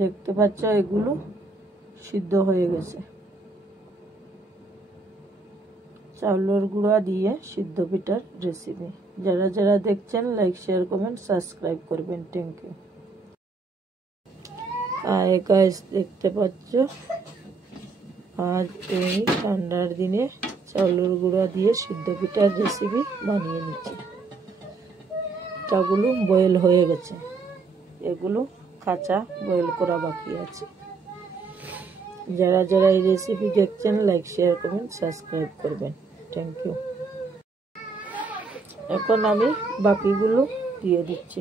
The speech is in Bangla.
দেখতে পাচ্ছ এগুলো সিদ্ধ হয়ে গেছে। চাউলের গুঁড়া দিয়ে সিদ্ধ পিঠার রেসিপি। যারা যারা দেখছেন লাইক শেয়ার কমেন্ট সাবস্ক্রাইব করবেন। Thank you. গাইস দেখতে পাচ্ছ আজ এই ঠান্ডার দিনে চাউলের গুঁড়া দিয়ে সিদ্ধ পিঠার রেসিপি বানিয়ে নিচ্ছি। পিঠাগুলো বয়েল হয়ে গেছে, এগুলো কাঁচা বয়েল করা বাকি আছে। যারা যারা এই রেসিপি দেখছেন লাইক শেয়ার কমেন্ট সাবস্ক্রাইব করবেন। Thank you. এখন আমি বাকিগুলো দিয়ে দিচ্ছি।